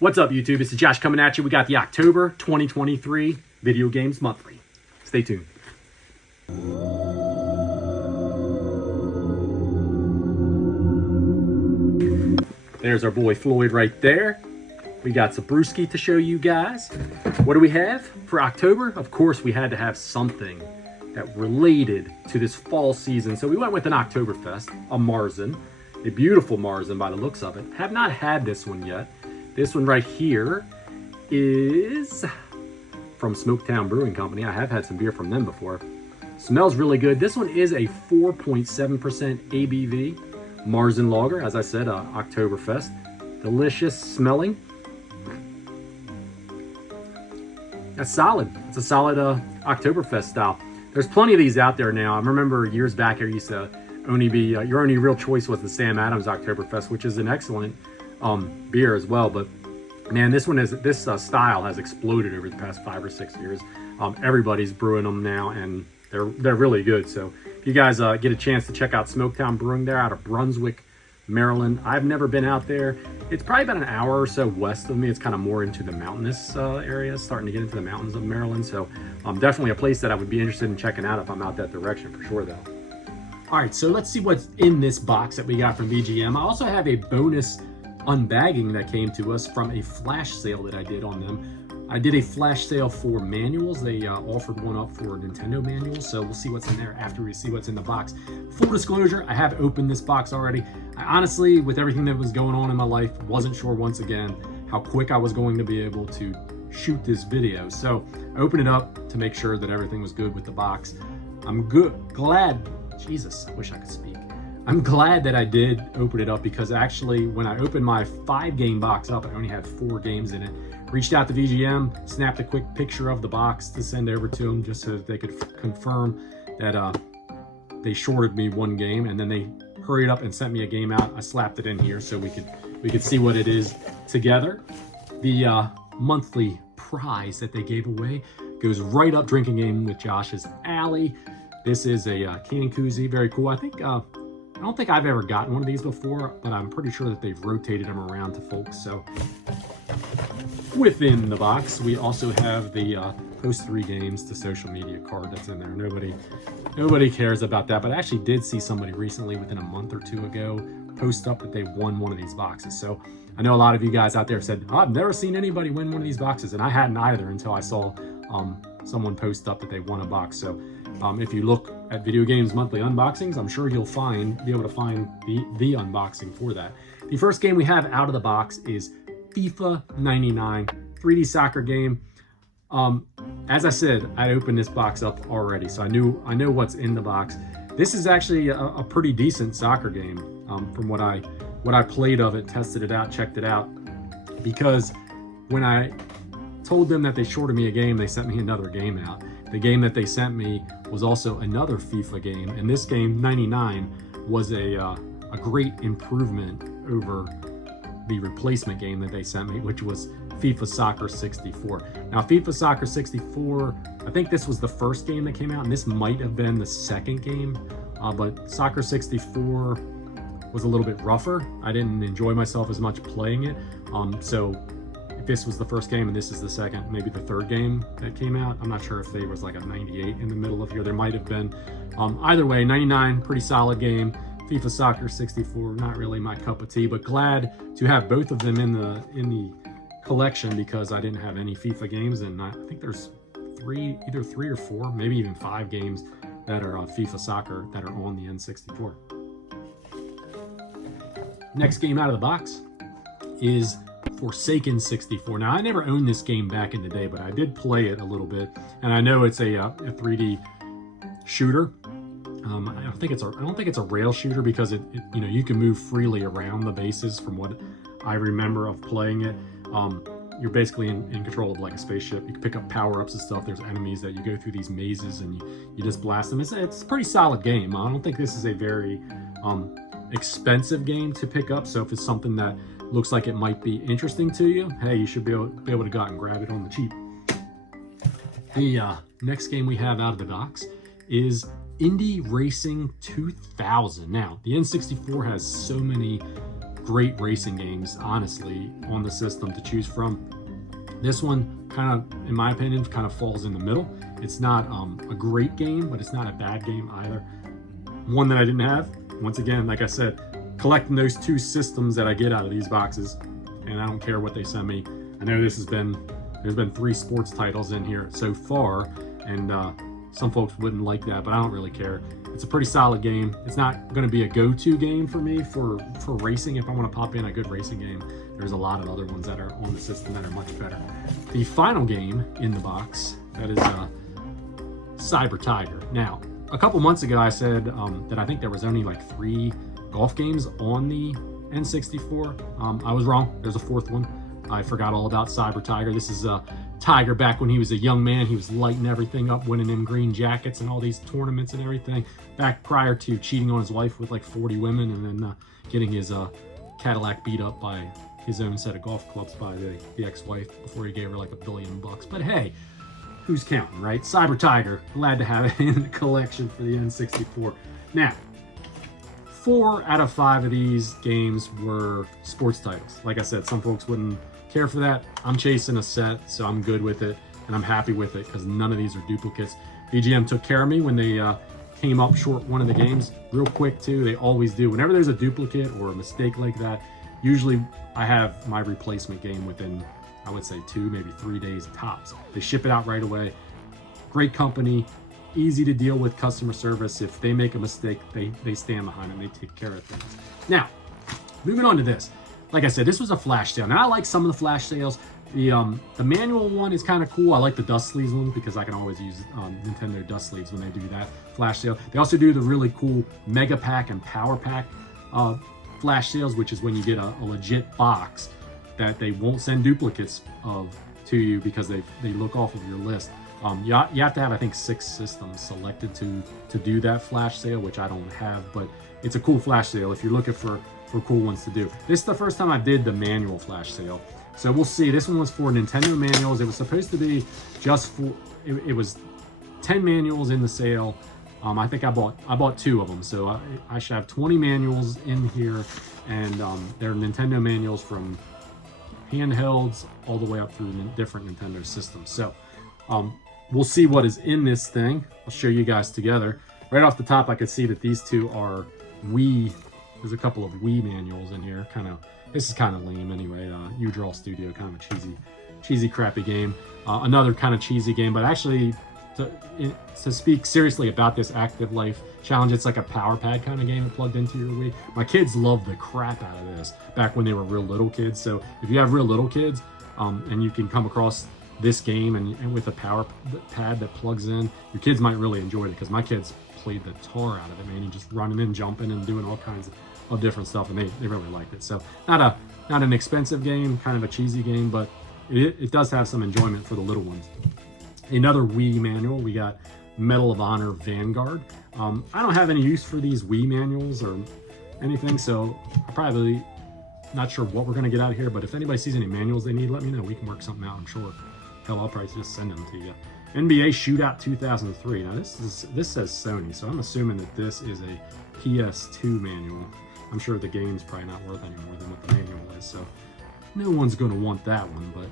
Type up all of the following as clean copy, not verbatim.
What's up, YouTube? This is Josh coming at you. We got the October 2023 Video Games Monthly. Stay tuned. There's our boy Floyd right there. We got some brewski to show you guys. What do we have for October? Of course, we had to have something that related to this fall season. So we went with an Oktoberfest, a Marzen, a beautiful Marzen by the looks of it. Have not had this one yet. This one right here is from Smoketown Brewing Company. I have had some beer from them before. Smells really good. This one is a 4.7% ABV Marzen lager. As I said, Oktoberfest. Delicious smelling. That's solid. It's a solid Oktoberfest style. There's plenty of these out there now. I remember years back there used to only be, your only real choice was the Sam Adams Oktoberfest, which is an excellent beer as well. But man, this style has exploded over the past 5 or 6 years. Everybody's brewing them now, and they're really good. So if you guys get a chance to check out Smoketown Brewing there out of Brunswick, Maryland. I've never been out there. It's probably about an hour or so west of me. It's kind of more into the mountainous areas, starting to get into the mountains of Maryland. So definitely a place that I would be interested in checking out if I'm out that direction for sure though. All right, so let's see what's in this box that we got from VGM. I also have a bonus unbagging that came to us from a flash sale that I did on them. I did a flash sale for manuals. They offered one up for Nintendo manuals, so we'll see what's in there after we see what's in the box. Full disclosure, I have opened this box already. I honestly, with everything that was going on in my life, wasn't sure once again how quick I was going to be able to shoot this video. So I opened it up to make sure that everything was good with the box. I'm glad, Jesus, I wish I could speak. I'm glad that I did open it up because actually when I opened my 5-game box up, I only had 4 games in it. Reached out to VGM, snapped a quick picture of the box to send over to them just so that they could confirm that they shorted me 1 game, and then they hurried up and sent me a game out. I slapped it in here so we could see what it is together. The monthly prize that they gave away goes right up drinking game with Josh's alley. This is a can koozie, very cool. I don't think I've ever gotten one of these before, but I'm pretty sure that they've rotated them around to folks. So within the box, we also have the post 3 games to social media card that's in there. Nobody cares about that, but I actually did see somebody recently within a month or 2 ago post up that they won one of these boxes. So I know a lot of you guys out there said, oh, I've never seen anybody win one of these boxes, and I hadn't either until I saw someone post up that they won a box. So if you look at Video Games Monthly unboxings, I'm sure you'll be able to find the unboxing for that. The first game we have out of the box is FIFA 99 3D soccer game. As I said, I opened this box up already, so I know what's in the box. This is actually a pretty decent soccer game from what I played of it, tested it out, checked it out. Because when I told them that they shorted me a game, they sent me another game out. The game that they sent me was also another FIFA game, and this game 99 was a great improvement over the replacement game that they sent me, which was FIFA Soccer 64. Now FIFA Soccer 64, I think this was the first game that came out, and this might have been the second game, but Soccer 64 was a little bit rougher. I didn't enjoy myself as much playing it, so if this was the first game and this is the second, maybe the third game that came out. I'm not sure if there was like a 98 in the middle of here. There might have been. Either way, 99, pretty solid game. FIFA Soccer 64, not really my cup of tea, but glad to have both of them in the collection because I didn't have any FIFA games, and I think there's either 3 or 4, maybe even 5 games that are FIFA Soccer that are on the N64. Next game out of the box is Forsaken 64. Now, I never owned this game back in the day, but I did play it a little bit, and I know it's a 3D shooter. I don't think it's a rail shooter because it you can move freely around the bases from what I remember of playing it. You're basically in control of like a spaceship. You can pick up power-ups and stuff. There's enemies that you go through these mazes and you just blast them. It's a pretty solid game. I don't think this is a very expensive game to pick up, so if it's something that looks like it might be interesting to you, hey, you should be able to go out and grab it on the cheap. The next game we have out of the box is Indy Racing 2000. Now, the N64 has so many great racing games, honestly, on the system to choose from. This one kind of, in my opinion, kind of falls in the middle. It's not a great game, but it's not a bad game either. One that I didn't have, once again, like I said, collecting those 2 systems that I get out of these boxes, and I don't care what they send me. I know there's been 3 sports titles in here so far, and some folks wouldn't like that, but I don't really care. It's a pretty solid game. It's not going to be a go-to game for me for racing. If I want to pop in a good racing game, there's a lot of other ones that are on the system that are much better. The final game in the box, that is Cyber Tiger. Now, a couple months ago, I said that I think there was only like 3 golf games on the N64. I was wrong. There's a 4th one. I forgot all about Cyber Tiger. This is Tiger back when he was a young man. He was lighting everything up, winning them green jackets and all these tournaments and everything. Back prior to cheating on his wife with like 40 women and then getting his Cadillac beat up by his own set of golf clubs by the ex-wife before he gave her like $1 billion. But hey, who's counting, right? Cyber Tiger, glad to have it in the collection for the N64. Now, 4 out of 5 of these games were sports titles. Like I said, some folks wouldn't care for that. I'm chasing a set, so I'm good with it, and I'm happy with it because none of these are duplicates. VGM took care of me when they came up short one of the games real quick too. They always do. Whenever there's a duplicate or a mistake like that, usually I have my replacement game within, I would say 2, maybe 3 days tops. They ship it out right away. Great company, easy to deal with customer service. If they make a mistake, they stand behind it and they take care of things. Now, moving on to this. Like I said, this was a flash sale. Now I like some of the flash sales. The manual one is kind of cool. I like the dust sleeves one because I can always use Nintendo dust sleeves when they do that flash sale. They also do the really cool Mega Pack and Power Pack flash sales, which is when you get a legit box that they won't send duplicates of to you because they look off of your list. You have to have, I think, 6 systems selected to do that flash sale, which I don't have, but it's a cool flash sale if you're looking for cool ones to do. This is the first time I did the manual flash sale. So we'll see. This one was for Nintendo manuals. It was supposed to be just for, it was 10 manuals in the sale. I think I bought 2 of them. So I should have 20 manuals in here, and they're Nintendo manuals from handhelds all the way up through different Nintendo systems. So we'll see what is in this thing. I'll show you guys together. Right off the top, I could see that these 2 are Wii. There's a couple of Wii manuals in here. This is kind of lame anyway. U-Draw Studio, kind of a cheesy, crappy game. Another kind of cheesy game, but actually, to speak seriously about this Active Life Challenge, it's like a power pad kind of game plugged into your Wii. My kids love the crap out of this back when they were real little kids. So if you have real little kids, and you can come across this game and with a power pad that plugs in, your kids might really enjoy it because my kids played the tar out of it, man. You just running and jumping and doing all kinds of different stuff, and they really liked it. So not an expensive game, kind of a cheesy game, but it does have some enjoyment for the little ones. Another Wii manual, we got Medal of Honor Vanguard. I don't have any use for these Wii manuals or anything, so I'm probably not sure what we're going to get out of here, but if anybody sees any manuals they need, let me know. We can work something out, I'm sure. Hell, I'll probably just send them to you. NBA Shootout 2003. Now this says Sony, so I'm assuming that this is a PS2 manual. I'm sure the game's probably not worth any more than what the manual is, so no one's going to want that one, but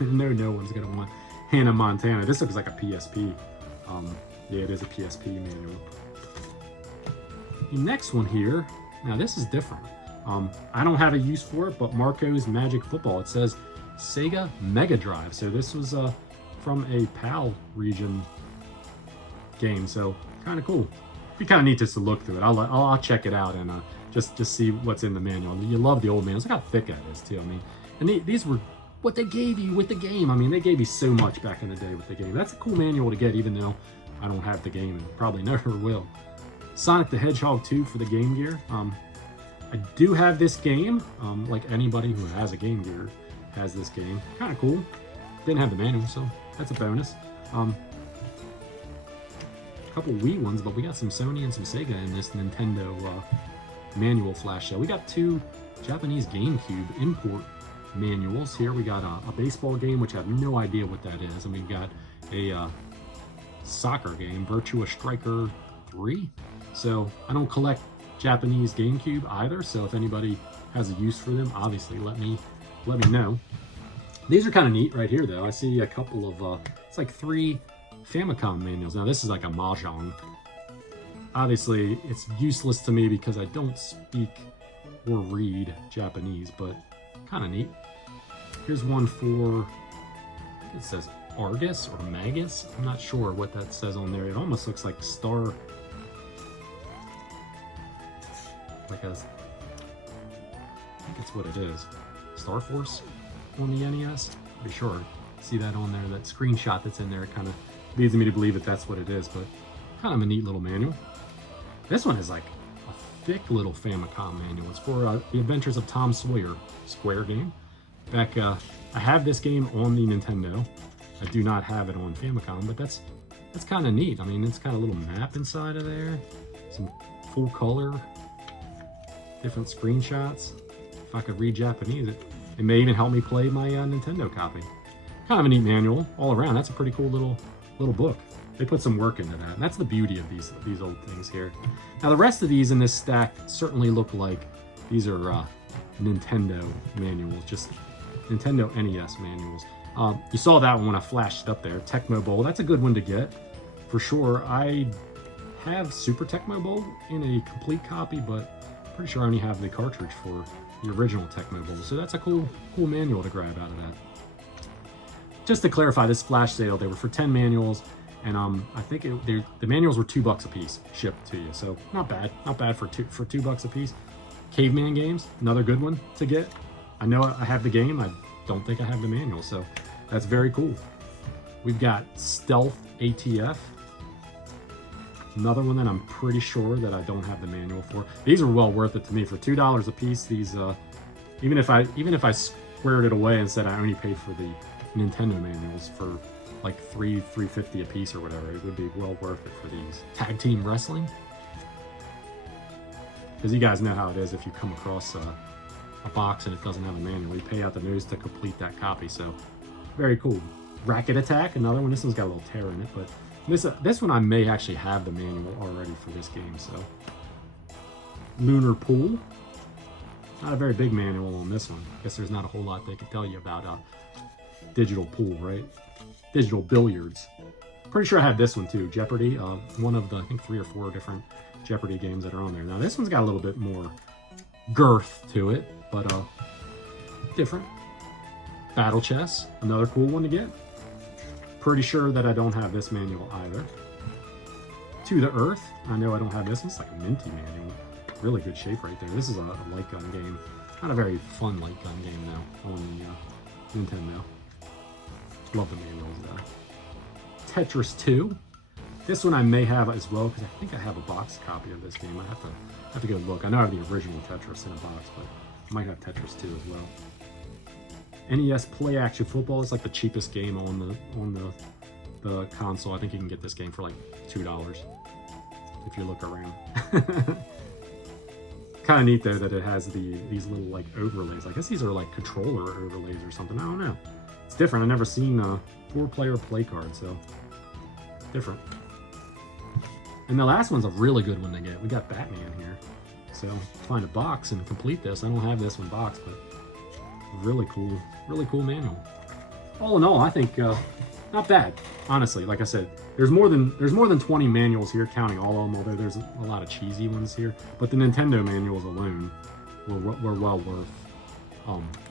no one's going to want Hannah Montana. This looks like a PSP. Yeah, it is a PSP manual. The next one here, now this is different. I don't have a use for it, but Marco's Magic Football. It says Sega Mega Drive. So this was from a PAL region game, so kind of cool. It'd be kind of neat just to look through it. I'll check it out and just see what's in the manual. You love the old manuals. Look how thick that is too. I mean, and these were what they gave you with the game. I mean, they gave you so much back in the day with the game. That's a cool manual to get, even though I don't have the game and probably never will. Sonic the Hedgehog 2 for the Game Gear. I do have this game. Like anybody who has a Game Gear has this game. Kind of cool. Didn't have the manual, so that's a bonus. A couple Wii ones, but we got some Sony and some Sega in this Nintendo manual flash sale. We got 2 Japanese GameCube import manuals here. We got a baseball game, which I have no idea what that is, and we've got a soccer game, Virtua Striker 3. So I don't collect Japanese GameCube either, so if anybody has a use for them, obviously let me know. These are kind of neat right here though. I see a couple of it's like 3 famicom manuals. Now this is like a mahjong. Obviously it's useless to me because I don't speak or read Japanese, but kind of neat. Here's one for, it says Argus or Magus. I'm not sure what that says on there. It almost looks like Star, like a, I think it's what it is. Star Force on the NES. Be sure. See that on there, that screenshot that's in there. It kind of leads me to believe that that's what it is, but kind of a neat little manual. This one is like a thick little Famicom manual. It's for The Adventures of Tom Sawyer, Square game. Back, I have this game on the Nintendo. I do not have it on Famicom, but that's kind of neat. I mean, it's got a little map inside of there, some full color, different screenshots. If I could read Japanese, it may even help me play my Nintendo copy. Kind of a neat manual all around. That's a pretty cool little book. They put some work into that. And that's the beauty of these old things here. Now the rest of these in this stack certainly look like these are Nintendo manuals, just Nintendo NES manuals. You saw that one when I flashed it up there. Tecmo Bowl, that's a good one to get for sure. I have Super Tecmo Bowl in a complete copy, but pretty sure I only have the cartridge for the original Tecmo Bowl. So that's a cool manual to grab out of that. Just to clarify, this flash sale, they were for 10 manuals, and I think the manuals were $2 a piece shipped to you. So not bad for $2 a piece. Caveman Games, another good one to get. I know I have the game, I don't think I have the manual, so that's very cool. We've got Stealth ATF, another one that I'm pretty sure that I don't have the manual for. These are well worth it to me for $2 a piece. These, even if I squared it away and said I only paid for the Nintendo manuals for like $3.50 a piece or whatever, it would be well worth it for these. Tag Team Wrestling, because you guys know how it is if you come across a box and it doesn't have a manual. You pay out the nose to complete that copy, so very cool. Racket Attack, another one. This one's got a little tear in it, but this one I may actually have the manual already for this game. So Lunar Pool, not a very big manual on this one. I guess there's not a whole lot they could tell you about digital pool, right? Digital billiards. Pretty sure I have this one too, Jeopardy. One of the, I think 3 or 4 different Jeopardy games that are on there. Now this one's got a little bit more girth to it, but different. Battle Chess, another cool one to get. Pretty sure that I don't have this manual either. To the Earth, I know I don't have this. It's like a minty manual. Really good shape right there. This is a light gun game. Not a very fun light gun game though on the Nintendo. Love the manuals though. Tetris 2. This one I may have as well because I think I have a box copy of this game. I have to go look. I know I have the original Tetris in a box, but I might have Tetris 2 as well. NES Play Action Football is like the cheapest game on the console. I think you can get this game for like $2 if you look around. Kind of neat though that it has these little like overlays. I guess these are like controller overlays or something. I don't know. It's different. I've never seen a 4-player play card, so different. And the last one's a really good one to get. We got Batman here. So find a box and complete this. I don't have this one boxed, but really cool manual. All in all, I think not bad, honestly. Like I said, there's more than 20 manuals here, counting all of them, although there's a lot of cheesy ones here. But the Nintendo manuals alone were well worth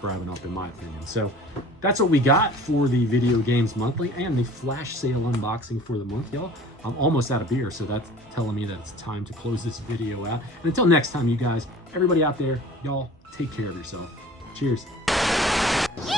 grabbing up, in my opinion. So that's what we got for the Video Games Monthly and the flash sale unboxing for the month, y'all. I'm almost out of beer, so that's telling me that it's time to close this video out. And until next time, you guys, everybody out there, y'all, take care of yourself. Cheers. Yeah!